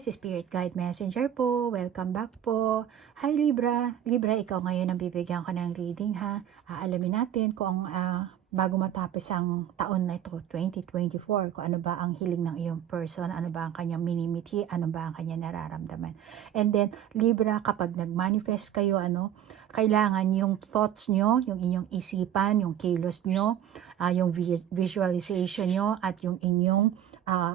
universe, spirit guide messenger po. Welcome back po. Hi Libra. Libra, ikaw ngayon ang bibigyan ko ng reading ha. Alamin natin kung bago matapos ang taon na ito, 2024, kung ano ba ang hiling ng iyong person, ano ba ang kanyang minimithi, ano ba ang kanyang nararamdaman. And then, Libra, kapag nag-manifest kayo, kailangan yung thoughts nyo, yung inyong isipan, yung kilos nyo, yung visualization nyo, at yung inyong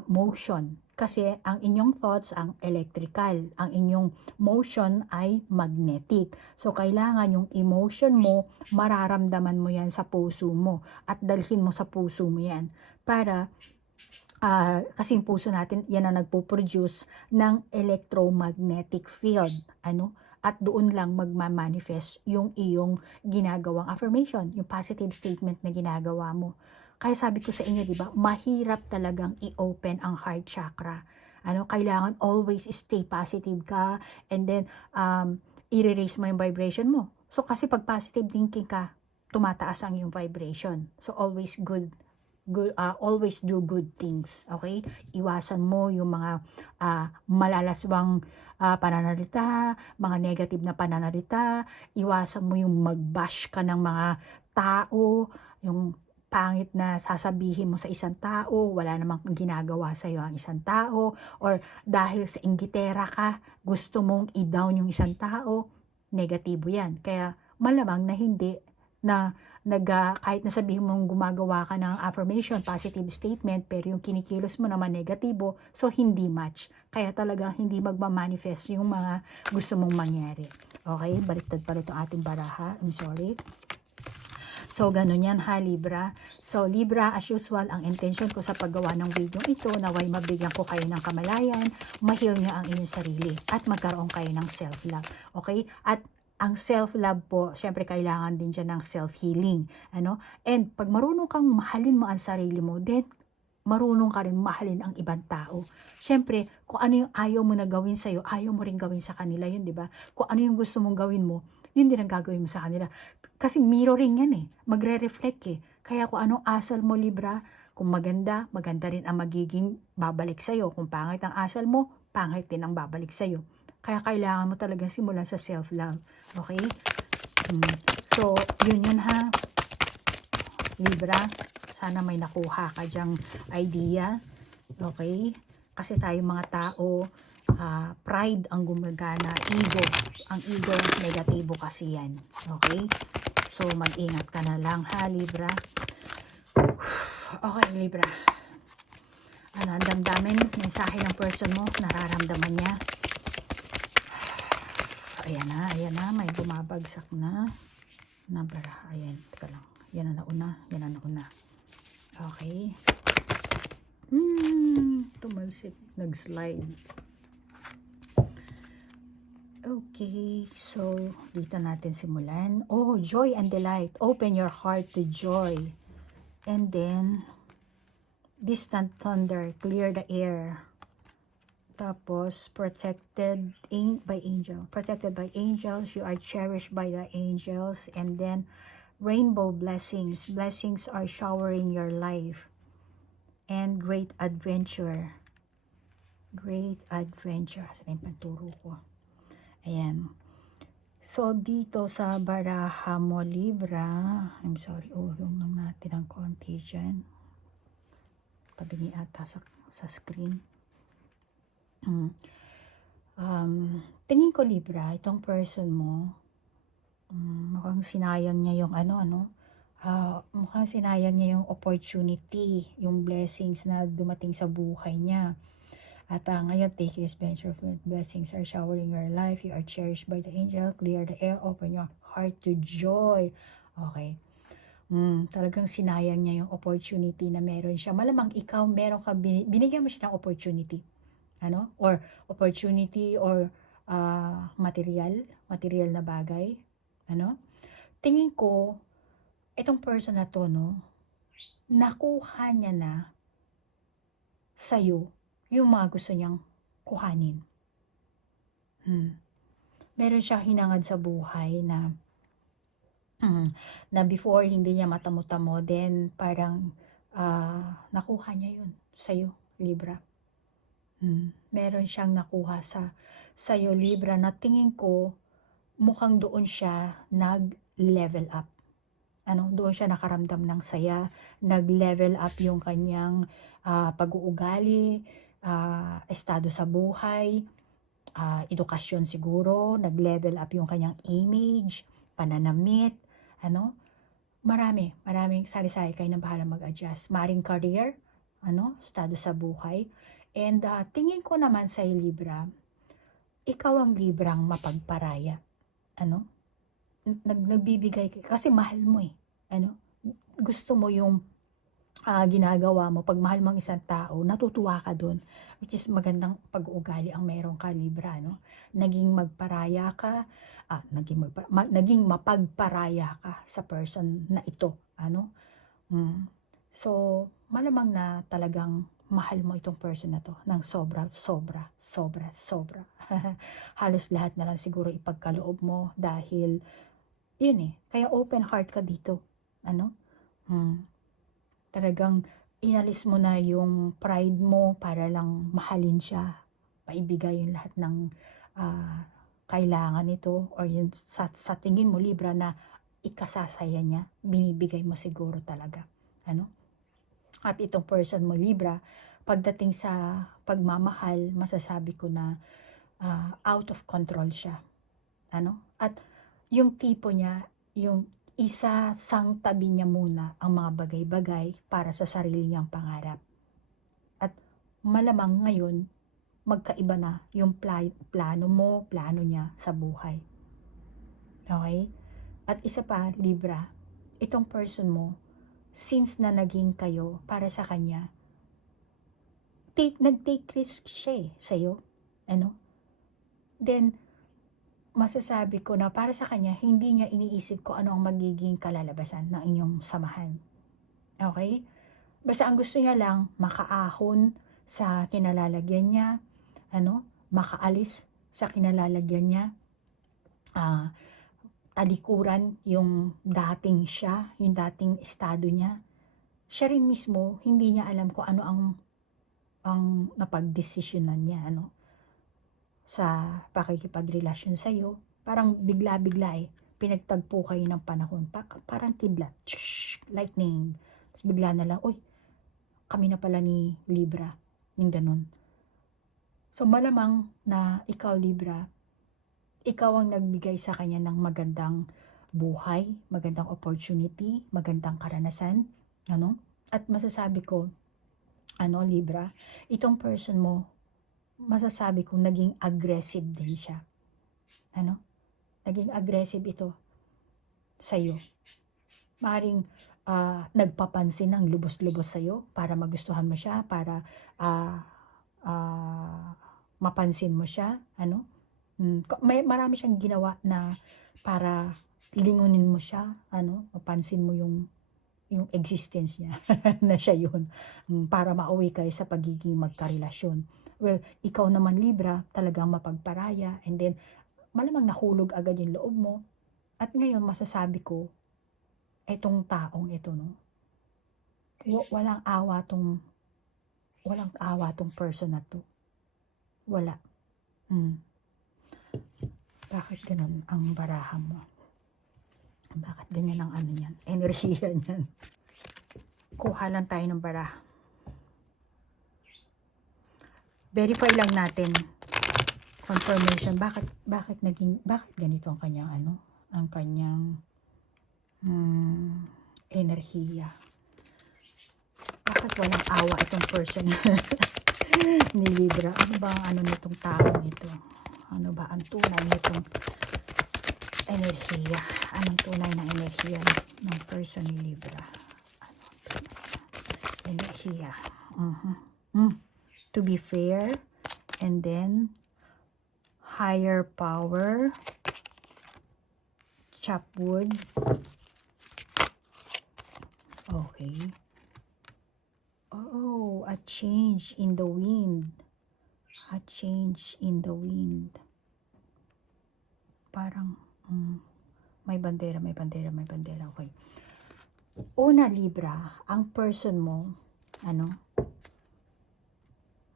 motion. Kasi ang inyong thoughts ang electrical, ang inyong motion ay magnetic. So kailangan yung emotion mo, mararamdaman mo yan sa puso mo at dalhin mo sa puso mo yan para kasi yung puso natin yan ang nagpo-produce ng electromagnetic field, at doon lang magma-manifest yung iyong ginagawang affirmation, yung positive statement na ginagawa mo. Kaya sabi ko sa inyo, di ba, mahirap talagang i-open ang heart chakra. Kailangan always stay positive ka, and then i-raise mo yung vibration mo. So kasi pag positive thinking ka, tumataas ang yung vibration. So always always do good things, okay? Iwasan mo yung mga malalaswang pananalita, mga negative na pananalita. Iwasan mo yung mag-bash ka ng mga tao, yung pangit na sasabihin mo sa isang tao, wala namang ginagawa sa iyo ang isang tao, or dahil sa inggitera ka, gusto mong i-down yung isang tao, negatibo yan. Kaya malamang na hindi na kahit na sabihin mong gumagawa ka ng affirmation, positive statement, pero yung kinikilos mo naman negatibo, so hindi match. Kaya talagang hindi magmamanifest yung mga gusto mong mangyari. Okay, baliktad pala itong ating baraha. I'm sorry. So, ganun yan ha, Libra. So, Libra, as usual, ang intention ko sa paggawa ng video ito, naway mabigyan ko kayo ng kamalayan, ma-heal nyo ang inyong sarili, at magkaroon kayo ng self-love. Okay? At ang self-love po, syempre kailangan din dyan ng self-healing. And pag marunong kang mahalin mo ang sarili mo, then marunong ka rin mahalin ang ibang tao. Syempre, kung ano yung ayaw mo na gawin sa'yo, ayaw mo rin gawin sa kanila yun, di ba? Kung ano yung gusto mong gawin mo, yun din ang gagawin mo sa kanila. Kasi mirroring yan eh. Magre-reflect eh. Kaya kung anong asal mo, Libra, kung maganda, maganda rin ang magiging babalik sa'yo. Kung pangit ang asal mo, pangit din ang babalik sa'yo. Kaya kailangan mo talagang simulan sa self-love. Okay? So, yun ha. Libra, sana may nakuha ka dyang idea. Okay? Kasi tayo mga tao, pride ang gumagana, ego. Ang ego, negatibo kasi yan. Okay? So, mag-ingat ka na lang ha, Libra. Okay, Libra. Ang damdamin, mensahe ng person mo, nararamdaman niya. Ayan na, may bumabagsak na bara. Ayan, teka lang. Yan na nauna. Okay. Tumalsik, nag-slide. Okay, so dito natin simulan. Oh, joy and delight. Open your heart to joy. And then, distant thunder, clear the air. Tapos, protected by angels. You are cherished by the angels. And then, rainbow blessings. Blessings are showering your life. And great adventure. Saan yung panturo ko? Ayan. So, dito sa baraha mo, Libra, I'm sorry, ulong lang natin ang konti dyan. Tabi ata sa screen. Tingin ko, Libra, itong person mo, mukhang sinayang niya yung mukhang sinayang niya yung opportunity, yung blessings na dumating sa buhay niya. At ngayon, take this venture, blessings are showering your life, you are cherished by the angel, clear the air, open your heart to joy. Okay. Talagang sinayang niya yung opportunity na meron siya. Malamang ikaw, meron ka, binigyan mo siya ng opportunity. Or opportunity or material na bagay. Tingin ko, itong person na to, nakuha niya na sa'yo yung mga gusto niyang kuhanin. Meron siya hinangad sa buhay na before hindi niya matamo-tamo, then parang nakuha niya yun sa'yo, Libra. Meron siyang nakuha sa'yo, Libra, na tingin ko mukhang doon siya nag-level up. Doon siya nakaramdam ng saya, nag-level up yung kanyang pag-uugali, estado sa buhay, edukasyon siguro, nag-level up yung kanyang image, pananamit, maraming sari-sari, kayo na bahala mag-adjust. Maring career, estado sa buhay. And tingin ko naman sa Libra, ikaw ang Librang mapagparaya. Nagbibigay kasi mahal mo eh. Gusto mo yung ginagawa mo. Pag mahal mong isang tao, natutuwa ka dun, which is magandang pag-uugali ang meron ka, Libra, naging magparaya ka, naging mapagparaya ka sa person na ito, So malamang na talagang mahal mo itong person na to ng sobra. Halos lahat na lang siguro ipagkaloob mo dahil yun kaya open heart ka dito. Talagang inalis mo na yung pride mo para lang mahalin siya, paibigay yung lahat ng kailangan nito, or yung sa tingin mo, Libra, na ikasasaya niya, binibigay mo siguro talaga. At itong person mo, Libra, pagdating sa pagmamahal, masasabi ko na out of control siya. At yung tipo niya, yung sang tabi niya muna ang mga bagay-bagay para sa sarili niyang pangarap. At malamang ngayon, magkaiba na yung plano mo, plano niya sa buhay. Okay? At isa pa, Libra, itong person mo, since na naging kayo para sa kanya, nag-take risk siya sa'yo. Then, masasabi ko na para sa kanya, hindi niya iniisip ko ano ang magiging kalalabasan ng inyong samahan. Okay? Basta ang gusto niya lang, makaahon sa kinalalagyan niya, makaalis sa kinalalagyan niya, talikuran yung dating siya, yung dating estado niya. Siya rin mismo, hindi niya alam kung ano ang napagdesisyonan niya, sa pakikipagrelasyon sa'yo. Parang bigla-bigla pinagtagpo kayo ng panahon. Parang kidlat, lightning. Tapos bigla na lang, kami na pala ni Libra. Yung ganun. So malamang na ikaw, Libra, ikaw ang nagbigay sa kanya ng magandang buhay, magandang opportunity, magandang karanasan. At masasabi ko, Libra, itong person mo, masasabi kong naging aggressive din siya. Naging aggressive ito sa'yo. Maaaring nagpapansin ng lubos-lubos sa'yo para magustuhan mo siya, para mapansin mo siya. Marami siyang ginawa na para lingunin mo siya, mapansin mo yung existence niya na siya yun, para mauwi kayo sa pagiging magkarelasyon. Well, ikaw naman, Libra, talagang mapagparaya, and then malamang nahulog agad yung loob mo. At ngayon, masasabi ko, itong taong ito, walang awa tong person na to. Wala. Bakit ganun ang barahan mo? Bakit ganyan ang niyan? Enerhiya niyan. Kuha lang tayo ng baraha. Verify lang natin confirmation, bakit ganito ang kanyang ang kanyang enerhiya. Bakit walang awa itong person ni Libra? Ano ba ang nitong tao nito? Ano ba ang tunay nitong enerhiya? Anong tunay na enerhiya ng person ni Libra? Enerhiya. To be fair, and then higher power, chop wood. Okay. A change in the wind. A change in the wind. Parang may bandera. Okay. Una, Libra, ang person mo,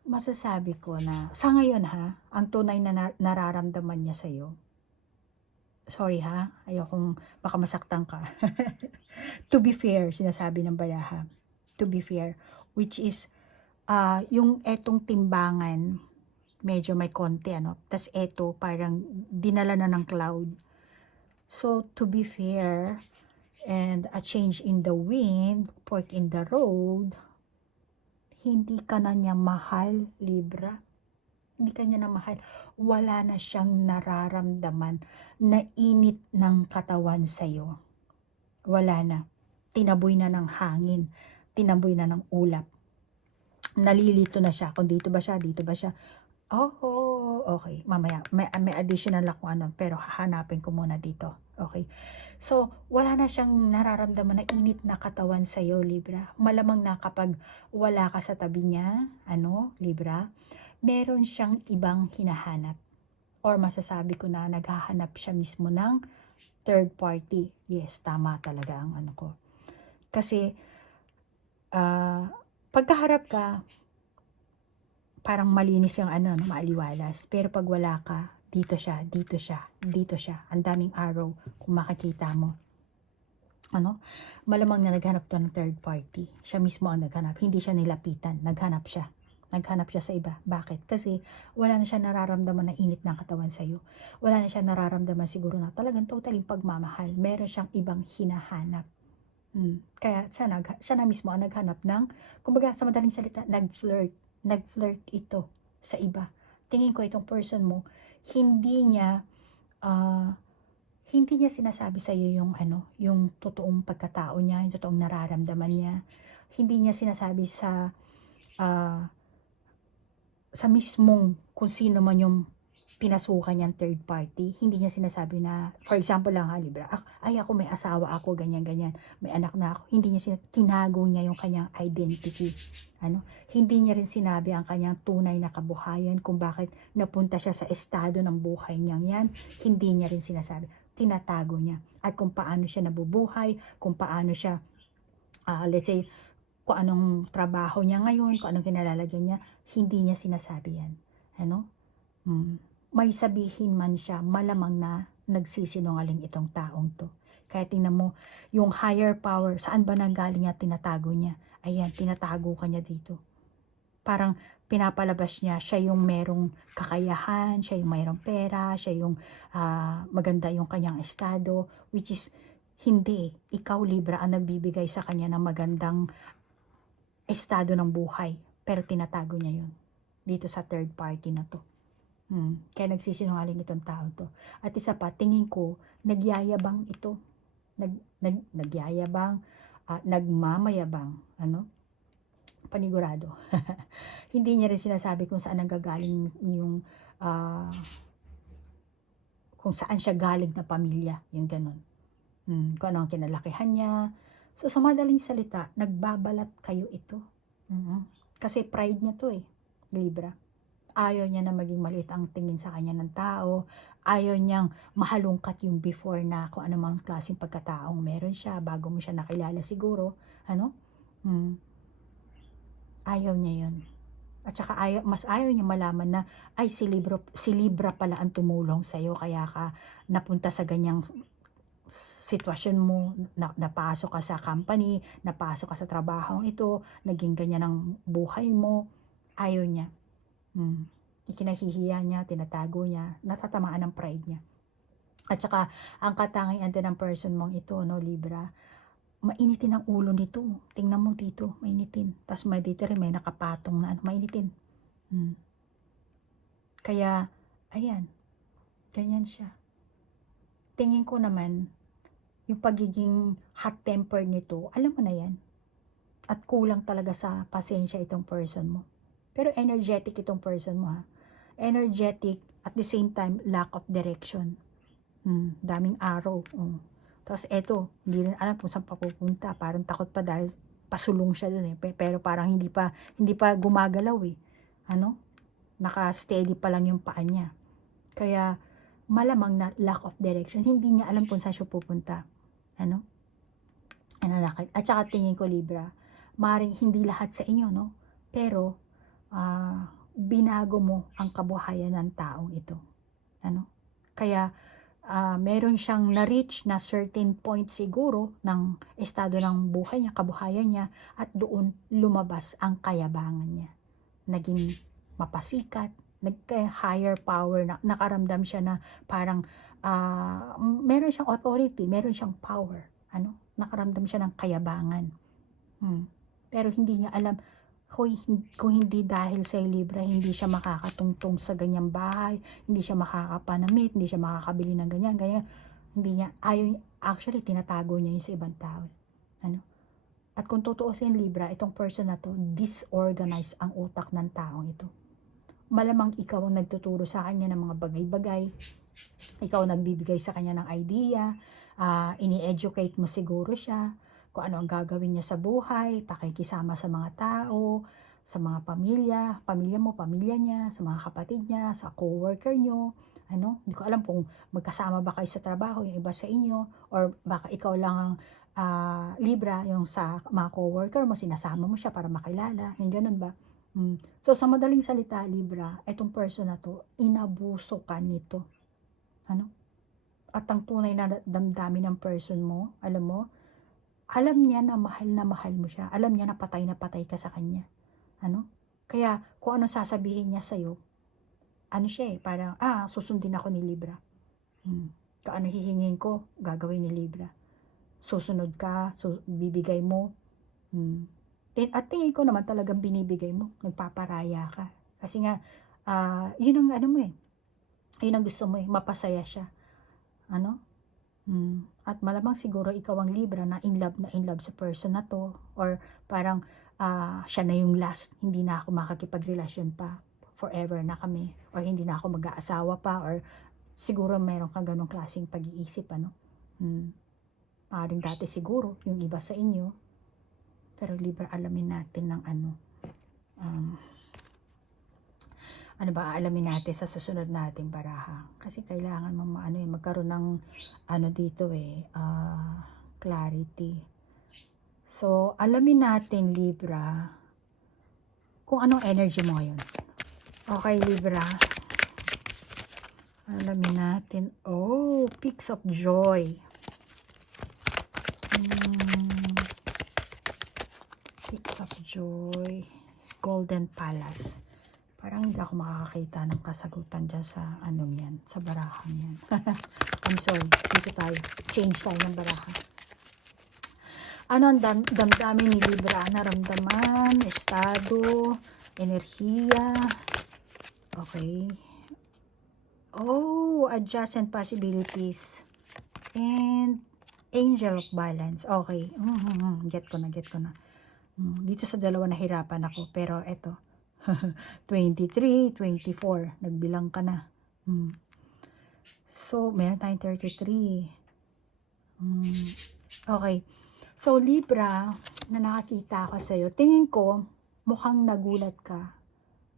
masasabi ko na sa ngayon ha, ang tunay na nararamdaman niya sa'yo, sorry ha, ayokong baka masaktan ka. To be fair, sinasabi ng baraha, to be fair, which is, yung etong timbangan, medyo may konti, tas eto, parang dinala na ng cloud. So, to be fair, and a change in the wind, fork in the road, hindi ka na niya mahal, Libra. Hindi ka niya na mahal. Wala na siyang nararamdaman na init ng katawan sa'yo. Wala na. Tinaboy na ng hangin. Tinaboy na ng ulap. Nalilito na siya. Kung dito ba siya, dito ba siya. Oh, okay. Mamaya, may additional ako pero hahanapin ko muna dito. Okay. So, wala na siyang nararamdaman na init na katawan sa'yo, Libra. Malamang na kapag wala ka sa tabi niya, Libra, meron siyang ibang hinahanap. Or masasabi ko na naghahanap siya mismo ng third party. Yes, tama talaga ang ko. Kasi, pagkaharap ka, parang malinis yung maaliwalas. Pero pag wala ka, dito siya, dito siya, dito siya. Ang daming arrow kung makikita mo. Malamang na naghanap to ng third party. Siya mismo ang naghanap. Hindi siya nilapitan. Naghanap siya. Naghanap siya sa iba. Bakit? Kasi wala na siya nararamdaman na init ng katawan sa'yo. Wala na siya nararamdaman siguro na talagang totaling pagmamahal. Meron siyang ibang hinahanap. Kaya siya na mismo ang naghanap ng, kumbaga sa madaling salita, nag-flirt ito sa iba. Tingin ko itong person mo, hindi niya sinasabi sa iyo yung totoong pagkatao niya, yung totoong nararamdaman niya. Hindi niya sinasabi sa mismong kung sino man yung pinasukan niyang third party. Hindi niya sinasabi na, for example lang Libra, ako may asawa ako, ganyan, may anak na ako. Hindi niya tinago niya yung kanyang identity. Hindi niya rin sinabi ang kanyang tunay na kabuhayan, kung bakit napunta siya sa estado ng buhay niyang yan. Hindi niya rin sinasabi. Tinatago niya. At kung paano siya nabubuhay, kung paano siya, let's say, kung anong trabaho niya ngayon, kung anong kinalalagyan niya, hindi niya sinasabi yan. May sabihin man siya, malamang na nagsisinungaling itong taong to. Kaya tingnan mo, yung higher power, saan ba nanggaling niya, tinatago niya? Ayan, tinatago ka niya dito. Parang pinapalabas niya, siya yung merong kakayahan, siya yung mayroong pera, siya yung maganda yung kanyang estado, which is, hindi. Ikaw, Libra, ang nagbibigay sa kanya ng magandang estado ng buhay. Pero tinatago niya yun. Dito sa third party na to. Kaya nagsisinungaling itong tao to. At isa pa, tingin ko, nagyayabang ito. Nagyayabang, nagmamayabang, panigurado. Hindi niya rin sinasabi kung saan nanggagaling yung, kung saan siya galing na pamilya, yung ganun. Kung ano ang kinalakihan niya. So, sa madaling salita, nagbabalat kayo ito. Kasi pride niya to Libra. Ayaw niya na maging maliit ang tingin sa kanya ng tao. Ayaw niyang mahalungkat yung before na kung anumang klaseng pagkataong meron siya bago mo siya nakilala siguro. Ayaw niya yun. At saka mas ayaw niya malaman na ay si Libra pala ang tumulong sa'yo kaya ka napunta sa ganyang sitwasyon mo, napasok ka sa company, napasok ka sa trabahong ito, naging ganyan ang buhay mo. Ayaw niya. Ikinahihiya niya, tinatago niya, natatamaan ng pride niya. At saka, ang katangian din ng person mong ito, Libra, mainitin ang ulo nito. Tingnan mo dito, mainitin. Tapos may dito rin, may nakapatong na mainitin. Kaya, ayan, ganyan siya. Tingin ko naman, yung pagiging hot-tempered nito, alam mo na yan. At kulang talaga sa pasensya itong person mo. Pero energetic itong person mo Energetic, at the same time, lack of direction. Daming arrow. Tapos eto, hindi rin alam kung saan papupunta. Parang takot pa dahil pasulong siya dun Pero parang hindi pa gumagalaw Naka-steady pa lang yung paa niya. Kaya, malamang na lack of direction. Hindi niya alam kung saan siya pupunta. At saka tingin ko, Libra, maaaring hindi lahat sa inyo, pero, binago mo ang kabuhayan ng taong ito. Ano? Kaya meron siyang na-reach na certain point siguro ng estado ng buhay niya, kabuhayan niya, at doon lumabas ang kayabangan niya. Naging mapasikat, nagka-higher power, na nakaramdam siya na parang meron siyang authority, meron siyang power. Nakaramdam siya ng kayabangan. Pero hindi niya alam, kung hindi dahil sa Libra, hindi siya makakatungtong sa ganyang bahay, hindi siya makakapanamit, hindi siya makakabili ng ganyan. Hindi niya, actually, tinatago niya yun sa ibang tao. At kung tutuusin Libra, itong person na to, disorganized ang utak ng taong ito. Malamang ikaw ang nagtuturo sa kanya ng mga bagay-bagay, ikaw ang nagbibigay sa kanya ng idea, ini-educate mo siguro siya, kung ano ang gagawin niya sa buhay, pakikisama sa mga tao, sa mga pamilya mo, pamilya niya, sa mga kapatid niya, sa co-worker niyo. Hindi ko alam kung magkasama ba kayo sa trabaho, yung iba sa inyo, or baka ikaw lang ang Libra, yung sa mga co-worker mo, sinasama mo siya para makilala, yung ganun ba? So, sa madaling salita, Libra, itong person na to, inabuso ka nito. At ang tunay na damdamin ng person mo, alam niya na mahal mo siya. Alam niya na patay ka sa kanya. Kaya, kung ano sasabihin niya sa'yo, siya parang, susundin ako ni Libra. Kung ano hihingin ko, gagawin ni Libra. Susunod ka, bibigay mo. At tingin ko naman talagang binibigay mo. Nagpaparaya ka. Kasi nga, yun ang yun ang gusto mo mapasaya siya. At malamang siguro ikaw ang Libra na in love sa person na to, or parang siya na yung last, hindi na ako makakipagrelasyon pa, forever na kami, or hindi na ako mag-aasawa pa, or siguro mayroon kang ganong klaseng pag-iisip. Maaaring dati siguro yung iba sa inyo, pero Libra, alamin natin ng aalamin natin sa susunod nating baraha. Kasi kailangan mo magkaroon ng dito clarity. So, alamin natin, Libra, kung anong energy mo ngayon. Okay, Libra. Alamin natin. Peaks of Joy. Peaks of Joy. Golden Palace. Parang hindi ako makakakita ng kasagutan dyan sa yan, sa barahan yan. I'm sorry, dito tayo. Change tayo ng barahan. Ano ang damdamin ni Libra? Naramdaman, estado, enerhiya. Okay. Adjacent possibilities. And Angel of Balance. Okay. Get ko na. Dito sa dalawa nahirapan ako. Pero eto. 23, 24, nagbilang ka na. So, meron tayong 33. Okay. So, Libra, na nakakita ako sa'yo, tingin ko, mukhang nagulat ka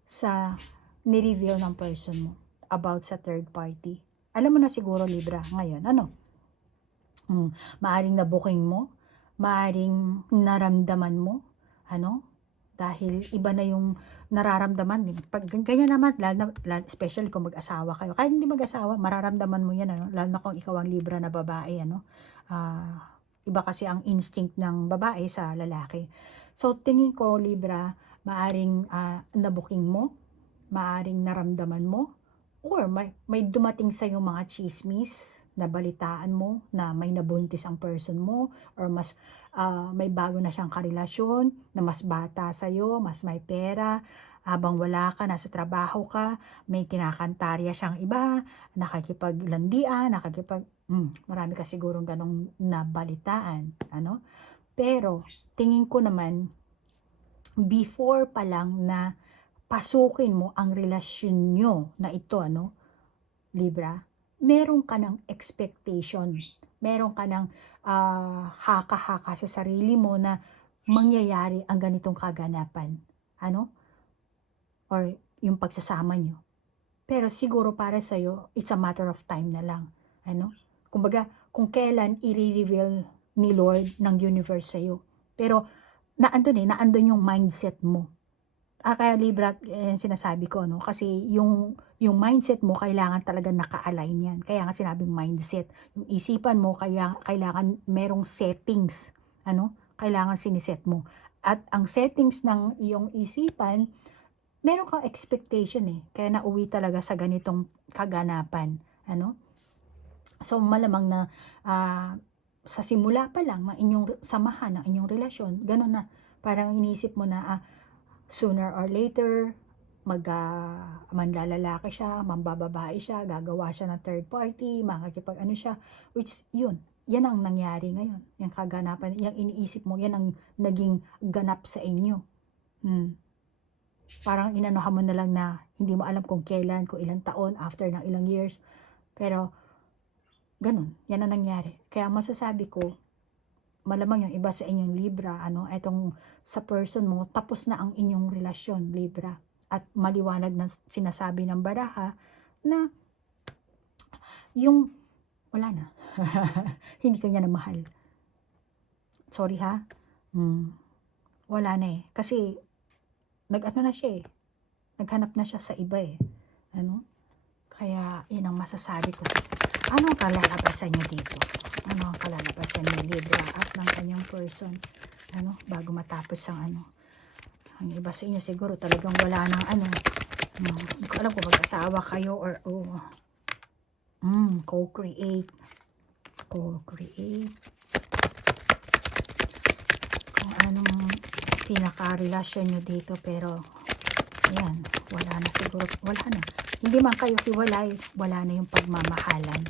sa ni-reveal ng person mo about sa third party. Alam mo na siguro, Libra, ngayon, maaring nabuking mo, maaring naramdaman mo, dahil iba na yung nararamdaman. Pag ganyan naman, especially kung mag-asawa kayo. Kahit hindi mag-asawa, mararamdaman mo yan, lalo na kung ikaw ang Libra na babae, iba kasi ang instinct ng babae sa lalaki. So, tingin ko, Libra, maaring nabuking mo, maaring naramdaman mo, or may dumating sa yung mga chismis na balitaan mo na may nabuntis ang person mo, or mas may bago na siyang karelasyon na mas bata sa'yo, mas may pera, habang wala ka, nasa trabaho ka, may kinakantarya siyang iba, nakikipaglandian, marami ka sigurong ganong nabalitaan. Pero, tingin ko naman, before pa lang na pasukin mo ang relasyon nyo na ito, Libra, meron ka ng expectation, meron ka ng haka-haka sa sarili mo na mangyayari ang ganitong kaganapan, or yung pagsasama nyo. Pero siguro para sa'yo, it's a matter of time na lang, kumbaga, kung kailan i-reveal ni Lord ng universe sa'yo. Pero, naandun yung mindset mo. Kaya Libra, yung sinasabi ko, no? Kasi yung mindset mo, kailangan talaga naka-align yan. Kaya nga sinabing mindset. Yung isipan mo, kailangan merong settings. Ano? Kailangan siniset mo. At ang settings ng iyong isipan, meron kang expectation eh. Kaya nauwi talaga sa ganitong kaganapan. Ano? So, malamang na sa simula pa lang ng inyong samahan, ng inyong relasyon, ganun na. Parang inisip mo na, sooner or later, manlalalaki siya, mambababae siya, gagawa siya ng third party, makakipag-ano siya, which yun, yan ang nangyari ngayon. Yung kaganapan, yung iniisip mo, yan ang naging ganap sa inyo. Parang inanuhan mo na lang na hindi mo alam kung kailan, kung ilang taon, after ng ilang years. Pero, ganun, yan ang nangyari. Kaya masasabi ko, malamang yung iba sa inyong Libra, etong sa person mo, tapos na ang inyong relasyon, Libra. At maliwanag na sinasabi ng baraha na yung, wala na. Hindi ka niya na mahal. Sorry ha. Wala na eh. Kasi, nag-ano na siya eh. Naghanap na siya sa iba eh. Kaya, yun ang masasabi ko. Ano ang kalalabasan niyo dito? Ano ang kalalabasan ni Libra at ng kanyang person? Bago matapos ang ang iba sa inyo siguro talagang wala nang hindi ko alam kung mag-asawa kayo or co-create kung anong pinaka-relasyon nyo dito, pero ayan, wala na siguro, wala na, hindi man kayo hiwalay, wala na yung pagmamahalan.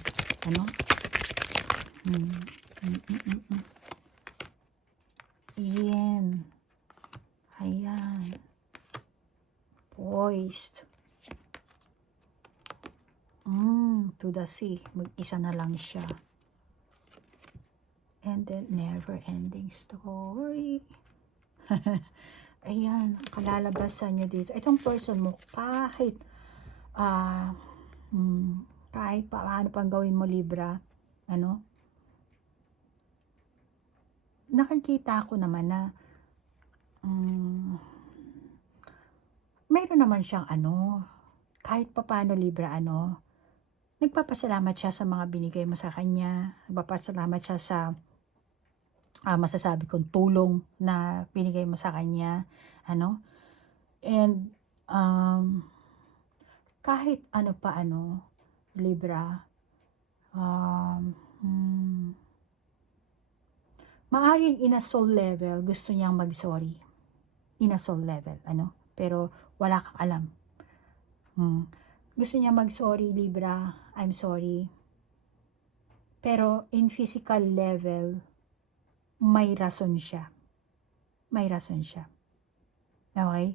Yan. Ayan. Poised. To the sea. Mag-isa na lang siya. And then, never-ending story. Ayan. Kalalabasan niya dito. Itong person mo, kahit paano pang gawin mo, Libra, nakikita ko naman na mayroon naman siyang kahit papaano, Libra, nagpapasalamat siya sa mga binigay mo sa kanya, nagpapasalamat siya sa masasabi kong tulong na binigay mo sa kanya, and kahit ano pa Libra, maaaring in a soul level gusto niyang mag-sorry, in a soul level, pero wala kang alam. Gusto niya mag-sorry, Libra, I'm sorry. Pero in physical level, may rason siya. May rason siya. Okay?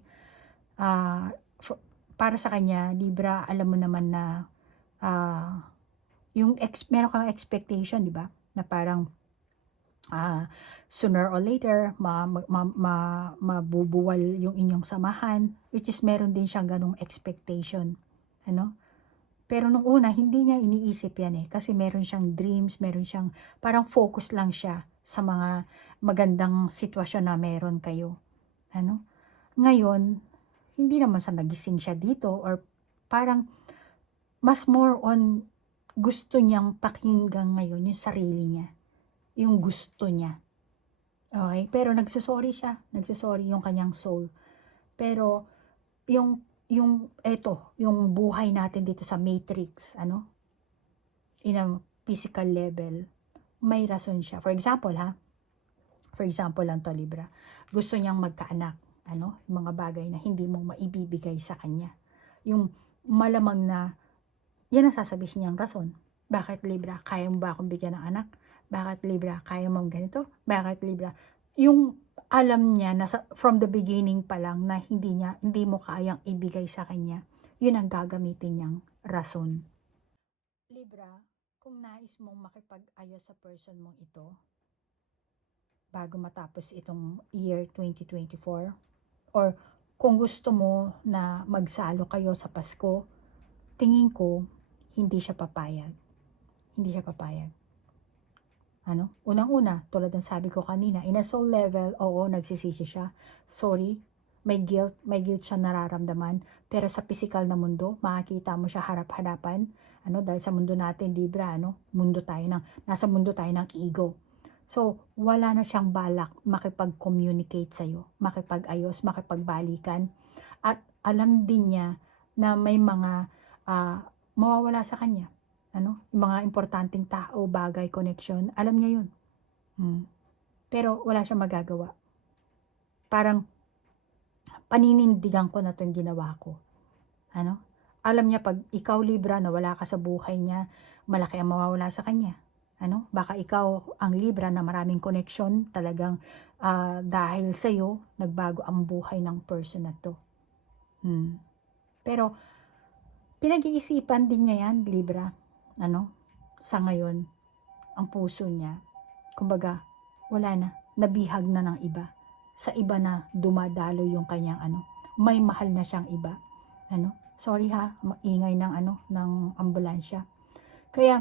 Para sa kanya, Libra, alam mo naman na meron kang expectation, di ba? Na parang sooner or later, mabubuwal yung inyong samahan, which is meron din siyang ganong expectation. Pero nung una, hindi niya iniisip yan eh, kasi meron siyang dreams, meron siyang, parang focus lang siya sa mga magandang sitwasyon na meron kayo. Ngayon, hindi naman sa nagising siya dito, or parang mas more on gusto niyang pakinggan ngayon yung sarili niya. Yung gusto niya. Okay? Pero nagsasorry siya. Nagsasorry yung kanyang soul. Pero, yung buhay natin dito sa matrix, in a physical level, may rason siya. For example, lang to, Libra. Gusto niyang magkaanak. Yung mga bagay na hindi mo maibibigay sa kanya. Yung malamang na, yan ang sasabihin niyang rason. Bakit, Libra? Kaya mo ba akong bigyan ng anak? Bakit, Libra? Kaya mo ganito? Bakit, Libra? Yung alam niya na from the beginning pa lang na hindi mo kayang ibigay sa kanya, yun ang gagamitin niyang rason. Libra, kung nais mong makipag-ayos sa person mong ito, bago matapos itong year 2024, or kung gusto mo na magsalo kayo sa Pasko, tingin ko, hindi siya papayag. Hindi siya papayag. Unang-una, tulad ng sabi ko kanina, in a soul level, oo, nagsisisi siya. Sorry, may guilt siya nararamdaman. Pero sa physical na mundo, makikita mo siya harap-harapan. Dahil sa mundo natin, Libra, nasa mundo tayo ng ego. So, wala na siyang balak makipag-communicate sa'yo, makipag-ayos, makipagbalikan. At alam din niya na may mga mawawala sa kanya. Yung mga importanteng tao, bagay, connection, alam niya yun. Pero wala siyang magagawa. Parang paninindigan ko na itong ginawa ko. Alam niya pag ikaw, Libra, na wala ka sa buhay niya, malaki ang mawawala sa kanya. Baka ikaw ang Libra na maraming connection, talagang dahil sa'yo, nagbago ang buhay ng person na to. Pero, pinag-iisipan din niya yan, Libra. Sa ngayon, ang puso niya, kumbaga, wala na, nabihag na ng iba. Sa iba na dumadalo yung kanyang may mahal na siyang iba. Sorry ha, maingay ng ambulansya. Kaya,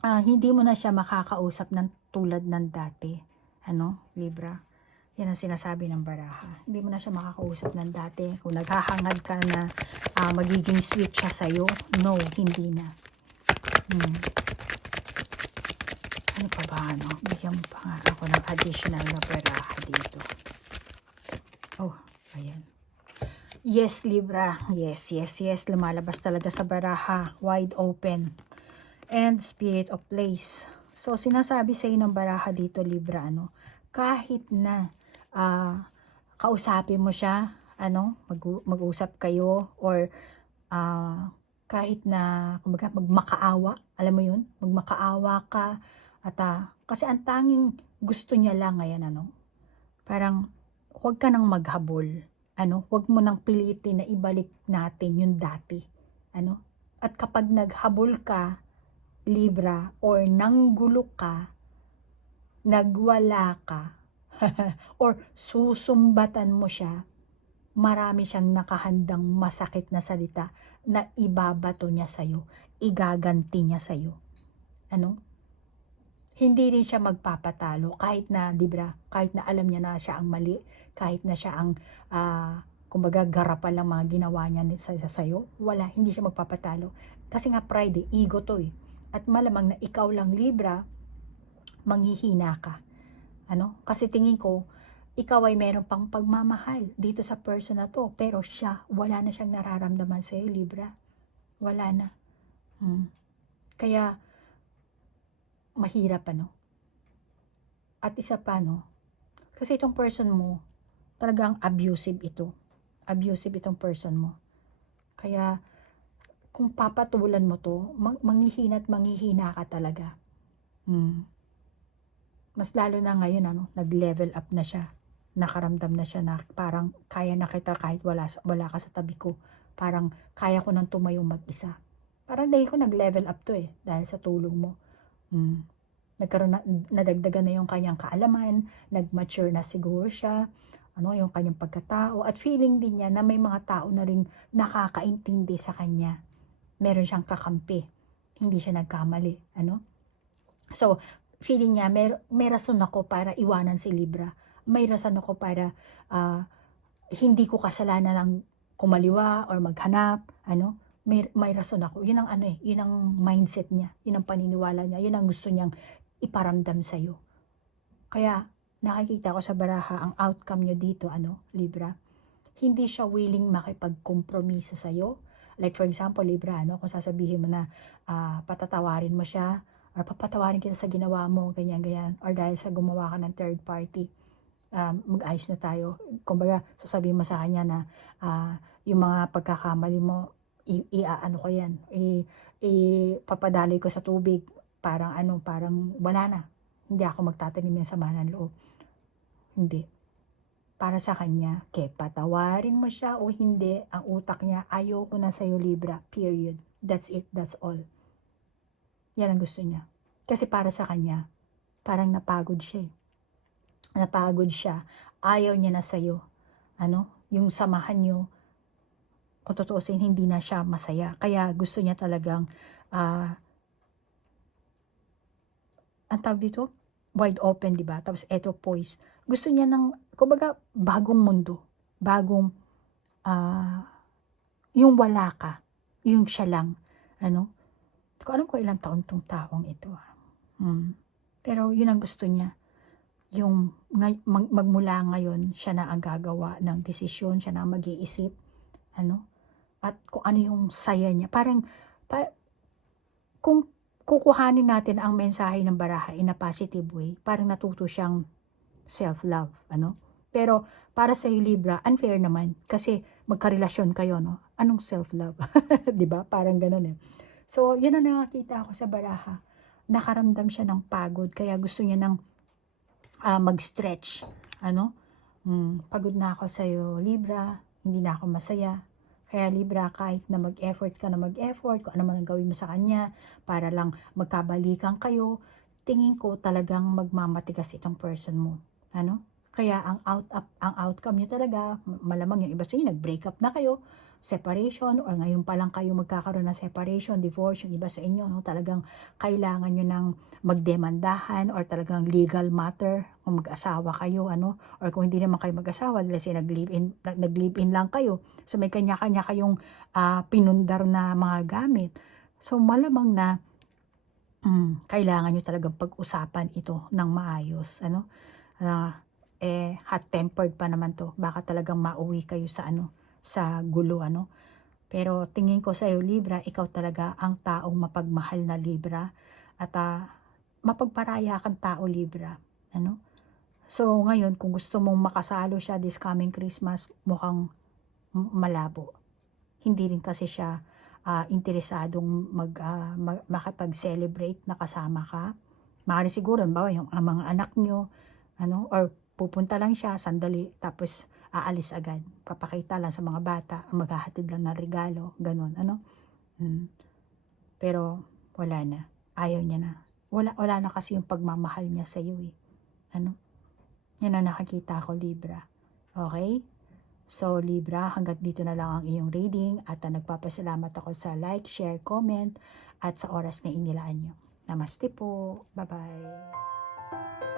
hindi mo na siya makakausap ng tulad ng dati. Libra? Yan ang sinasabi ng baraha. Hindi mo na siya makakausap ng dati. Kung naghahangad ka na magiging sweet siya sa'yo, no, hindi na. Ano pa ba, Bigyan mo pa nga ako ng additional na baraha dito. Oh, ayan. Yes, Libra. Yes. Lumalabas talaga sa baraha. Wide open. And Spirit of Place. So, sinasabi sa ng baraha dito, Libra, kahit na kausapin mo siya, mag-usap kayo, or kahit na, kumbaga, magmakaawa, alam mo yun? Magmakaawa ka, at kasi ang tanging gusto niya lang ngayon, parang, huwag ka nang maghabol, huwag mo nang pilitin na ibalik natin yung dati, at kapag naghabol ka, Libra, or nanggulo ka, nagwala ka, or susumbatan mo siya, marami siyang nakahandang masakit na salita na ibabato niya sa'yo, igaganti niya sa'yo. Hindi rin siya magpapatalo kahit na, Libra, kahit na alam niya na siya ang mali, kahit na siya ang kumbaga garapal lang mga ginawa niya sa'yo, hindi siya magpapatalo. Kasi nga pride, ego to eh. At malamang na ikaw lang, Libra, manghihina ka. Kasi tingin ko, ikaw ay meron pang pagmamahal dito sa person na to, pero siya, wala na siyang nararamdaman sa'yo, Libra. Wala na. Kaya, mahirap, At isa pa, kasi itong person mo, talagang abusive ito. Abusive itong person mo. Kaya, kung papatulan mo to, manghihina at manghihina ka talaga. Mas lalo na ngayon, nag-level up na siya. Nakaramdam na siya na parang kaya na kita kahit wala ka sa tabi ko. Parang kaya ko nang tumayong mag-isa. Parang dahil ko nag-level up to eh, dahil sa tulong mo. Nadagdagan na yung kanyang kaalaman, nag-mature na siguro siya, yung kanyang pagkatao, at feeling din niya na may mga tao na rin nakakaintindi sa kanya. Meron siyang kakampi, hindi siya nagkamali, So, feeling niya, may rason ako para iwanan si Libra. May rason ako para hindi ko kasalanan ng kumaliwa or maghanap, may rason ako. Yun ang yun ang mindset niya, yun ang paniniwala niya, yun ang gusto niyang iparamdam sa iyo. Kaya nakikita ko sa baraha ang outcome niyo dito, Libra. Hindi siya willing makipagkompromiso sa iyo. Like for example, Libra, kung sasabihin mo na patatawarin mo siya, or papatawarin kita sa ginawa mo, ganyan, or dahil sa gumawa ka ng third party, mag-ayos na tayo. Kumbaga, sasabihin mo sa kanya na yung mga pagkakamali mo, ko yan, papadali ko sa tubig, parang wala na. Hindi ako magtatanim ng sama ng loob. Hindi. Para sa kanya, patawarin mo siya o hindi, ang utak niya, ayoko na sa'yo, Libra, period. That's it, that's all. Yan ang gusto niya. Kasi para sa kanya, parang napagod siya eh. Napagod siya. Ayaw niya na sa'yo. Yung samahan niyo, kung tutuusin, hindi na siya masaya. Kaya gusto niya talagang, ang tawag dito, wide open, diba? Tapos eto poise. Gusto niya ng, kumbaga, bagong mundo. bagong, ah, yung wala ka, yung siya lang, ano. Di ko alam kung ilang taon tong taong ito, pero yun ang gusto niya, yung magmula ngayon siya na ang gagawa ng desisyon, siya na ang mag-iisip, ano, at kung ano yung saya niya. Parang kung kukuhanin natin ang mensahe ng baraha in a positive way, parang natuto siyang self-love, ano. Pero para sa Libra, unfair naman kasi magkarelasyon kayo, no? Anong self-love? 'Di ba? Parang gano'n eh. So, yun ang nakakita ako sa baraha. Nakaramdam siya ng pagod kaya gusto niya ng mag-stretch, ano. Pagod na ako sa iyo, Libra, hindi na ako masaya. Kaya Libra, kahit na mag-effort ka na mag-effort, kung ano man ang gawin mo sa kanya, para lang magkabalikan kayo, tingin ko talagang magmamatigas itong person mo. Ano? Kaya ang outcome niyo talaga, malamang yung iba sa inyo, nag-break up na kayo, separation, or ngayon pa lang kayo magkakaroon ng separation, divorce, yung iba sa inyo, no, talagang kailangan nyo ng magdemandahan or talagang legal matter kung mag-asawa kayo, ano, or kung hindi naman kayo mag-asawa, let's say nag-live-in lang kayo, so may kanya-kanya kayong pinundar na mga gamit, so malamang na kailangan nyo talagang pag-usapan ito ng maayos, ano. Hot-tempered pa naman to, baka talagang mauwi kayo sa ano, sa gulo, ano. Pero tingin ko sa iyo, Libra, ikaw talaga ang taong mapagmahal na Libra, at mapagparaya kang tao, Libra, ano. So ngayon kung gusto mong makasalo siya this coming Christmas, mukhang malabo. Hindi rin kasi siya interesadong makapag-celebrate na kasama ka. Maaari siguro, bawa yung mga anak nyo, ano, or pupunta lang siya sandali tapos aalis agad, papakita lang sa mga bata, maghahatid lang ng regalo, ganun, ano. Pero wala na, ayaw niya na, wala na kasi yung pagmamahal niya sa iyo eh, ano. Yan ang nakakita ko, Libra. Okay? So Libra, hanggang dito na lang ang iyong reading, at nagpapasalamat ako sa like, share, comment, at sa oras na inilaan nyo. Namaste po. Bye-bye.